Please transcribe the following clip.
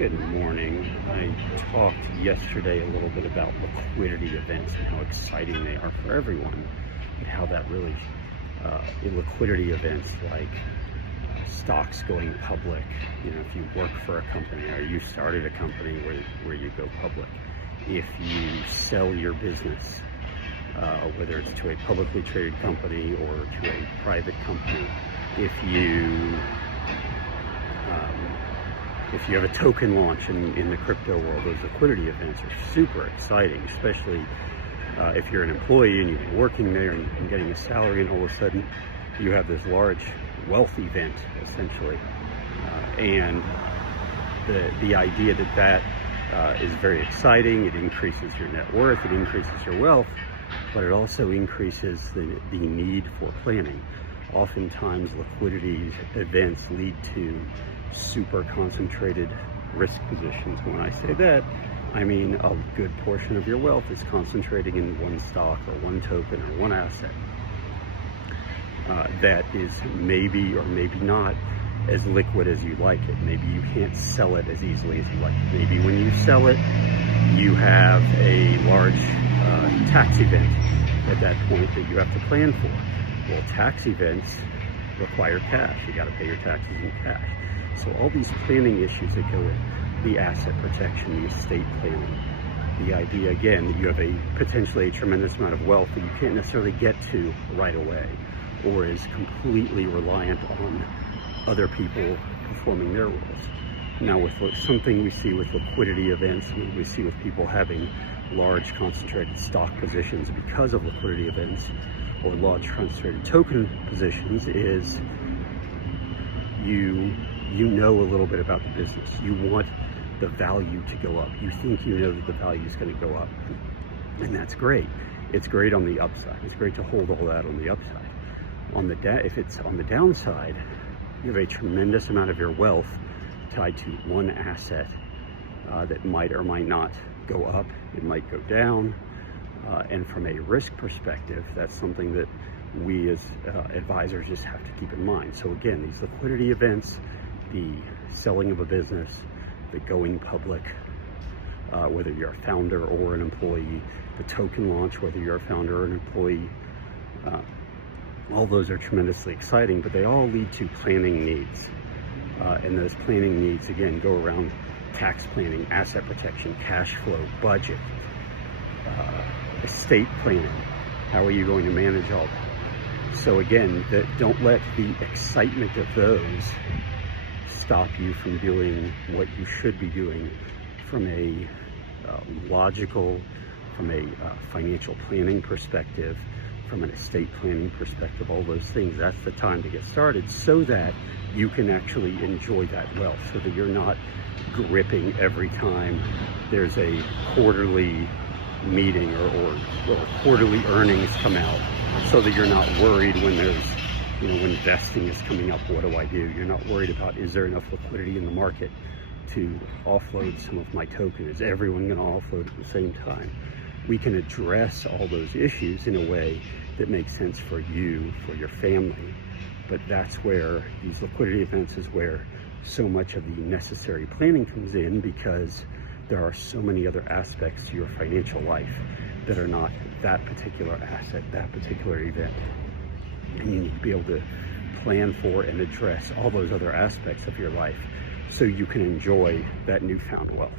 Good morning. I talked yesterday a little bit about liquidity events and how exciting they are for everyone, and how that really, in liquidity events like stocks going public, if you work for a company or you started a company where you go public, if you sell your business, whether it's to a publicly traded company or to a private company, if you have a token launch in the crypto world, those liquidity events are super exciting, especially if you're an employee and you've been working there and getting a salary, and all of a sudden you have this large wealth event, essentially. And the idea that is very exciting. It increases your net worth, it increases your wealth, but it also increases the need for planning. Oftentimes liquidity events lead to super concentrated risk positions. When I say that, I mean a good portion of your wealth is concentrating in one stock or one token or one asset that is maybe or maybe not as liquid as you like it. Maybe you can't sell it as easily as you like it. Maybe when you sell it, you have a large tax event at that point that you have to plan for. Well, tax events require cash. You got to pay your taxes in cash. So all these planning issues that go in, the asset protection, the estate planning, the idea, again, that you have potentially a tremendous amount of wealth that you can't necessarily get to right away, or is completely reliant on other people performing their roles. Now, with something we see with liquidity events, we see with people having large concentrated stock positions because of liquidity events, or large concentrated token positions, is you know a little bit about the business. You want the value to go up. You think you know that the value is going to go up, and that's great. It's great on the upside. It's great to hold all that on the upside. If it's on the downside, you have a tremendous amount of your wealth tied to one asset that might or might not go up. It might go down. And from a risk perspective, that's something that we as advisors just have to keep in mind. So again, these liquidity events, the selling of a business, the going public, whether you're a founder or an employee, the token launch, whether you're a founder or an employee, all those are tremendously exciting, but they all lead to planning needs. And those planning needs, again, go around tax planning, asset protection, cash flow, budget, estate planning. How are you going to manage all that? So again, don't let the excitement of those stop you from doing what you should be doing from a logical, from a financial planning perspective, from an estate planning perspective, all those things. That's the time to get started, so that you can actually enjoy that wealth, so that you're not gripping every time there's a quarterly meeting or quarterly earnings come out, so that you're not worried when there's, when vesting is coming up, what do I do? You're not worried about, is there enough liquidity in the market to offload some of my token? Is everyone going to offload at the same time? We can address all those issues in a way that makes sense for you, for your family. But that's where these liquidity events is where so much of the necessary planning comes in, because there are so many other aspects to your financial life that are not that particular asset, that particular event. And you need to be able to plan for and address all those other aspects of your life so you can enjoy that newfound wealth.